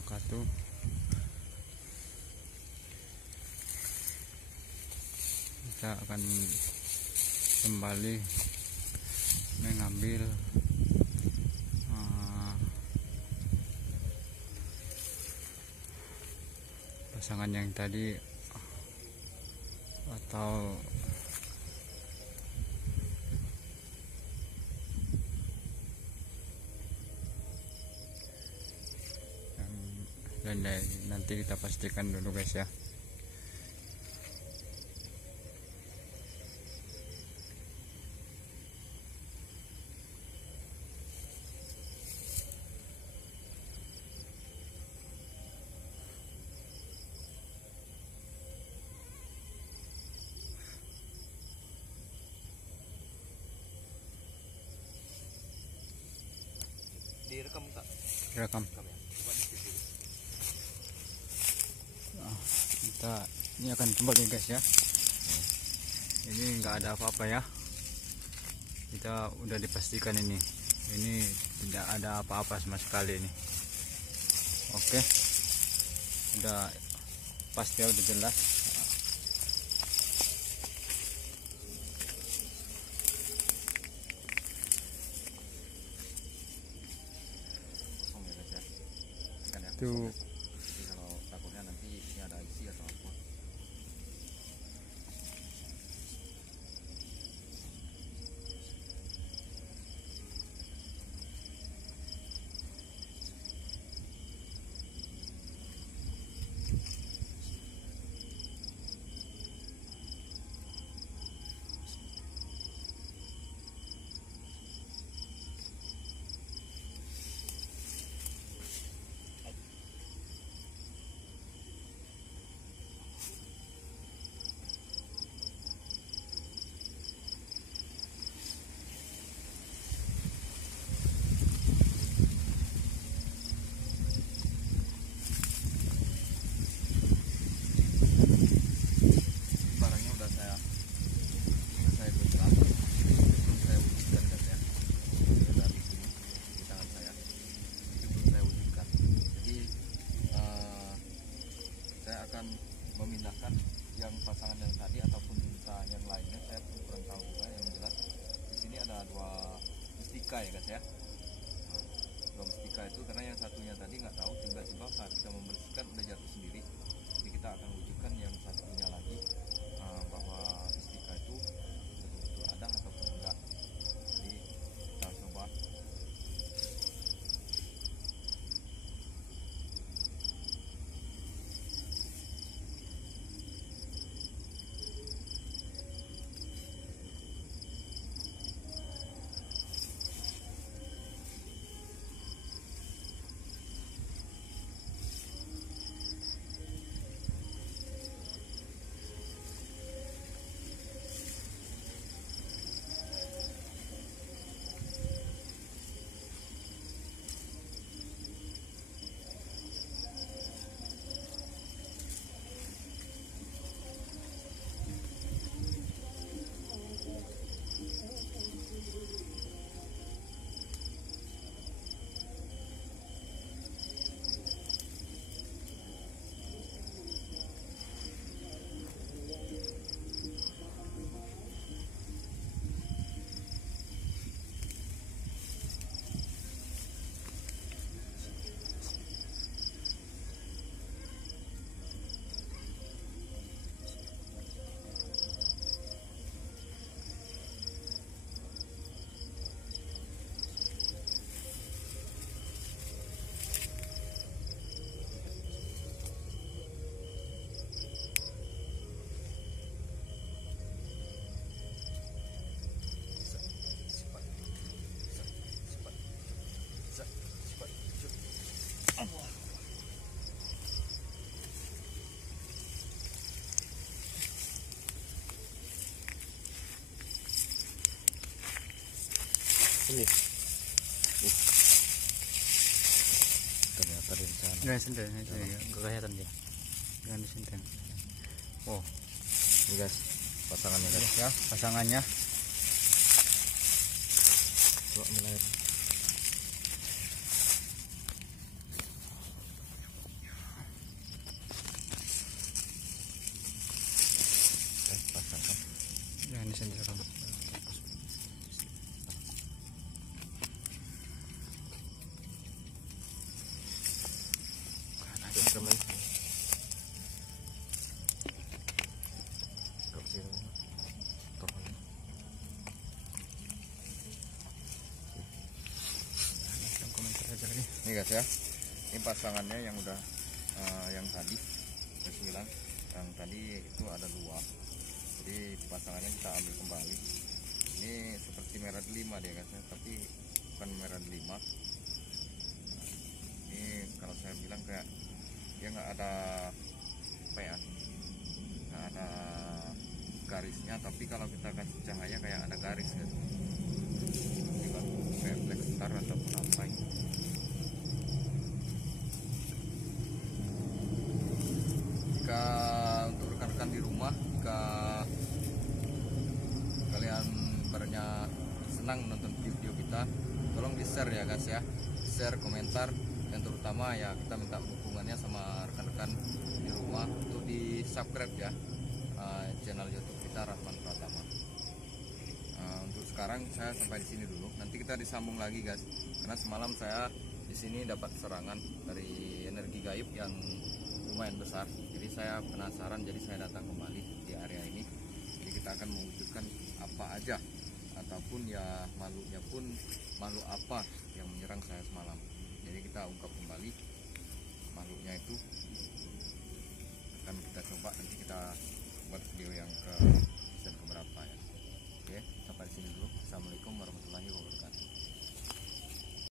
wabarakatuh. Kita akan kembali mengambil pasangan yang tadi, atau dan nanti kita pastikan dulu guys ya. Direkam tak? Rekam. Ini akan kembali guys ya. Ini enggak ada apa-apa ya. Kita udah dipastikan ini tidak ada apa-apa sama sekali ini. Oke. Udah pasti, udah jelas. Tuh. Kalau takutnya nanti ini ada isi atau apa. Memindahkan yang pasangan yang tadi ataupun yang lainnya, saya pun kurang tahu juga. Yang jelas di sini ada dua mustika ya guys ya. Dua mustika itu karena yang satunya tadi nggak tahu, tiba-tiba saat kita membersihkan udah jatuh sendiri. Jadi kita akan wujudkan yang satunya lagi, bahwa mustika itu betul-betul ada ataupun enggak. Jadi kita coba. Ini. Ternyata di sana. Guys, enggak kelihatan dia. Jangan disenteng. Oh, Ini guys, pasangannya guys. ya, pasangannya. Coba mulai. ini sendiri kan. Komentar aja lagi. Ini guys ya, ini pasangannya yang udah yang tadi saya bilang, yang tadi itu ada dua, jadi pasangannya kita ambil kembali. Ini seperti merah 5 dia guys ya, tapi bukan merah 5. Ini kalau saya bilang kayak dia nggak ada apa ya, nggak ada garisnya, tapi kalau kita kasih cahaya kayak ada garis guys. Ini kan kayak black star ataupun apa ini. Jika untuk rekan-rekan di rumah, jika kalian banyak senang menonton video kita, tolong di share ya guys ya, share, komentar, dan terutama ya kita minta dukungannya sama rekan-rekan di rumah untuk di subscribe ya channel YouTube kita Rahman Pratama. Untuk sekarang saya sampai di sini dulu, nanti kita disambung lagi guys, karena semalam saya di sini dapat serangan dari energi gaib yang lumayan besar, jadi saya penasaran, jadi saya datang kembali di area ini. Jadi kita akan mewujudkan apa aja, ataupun ya makhluknya pun makhluk apa yang menyerang saya semalam. Jadi kita ungkap kembali makhluknya itu, akan kita coba nanti kita buat video yang ke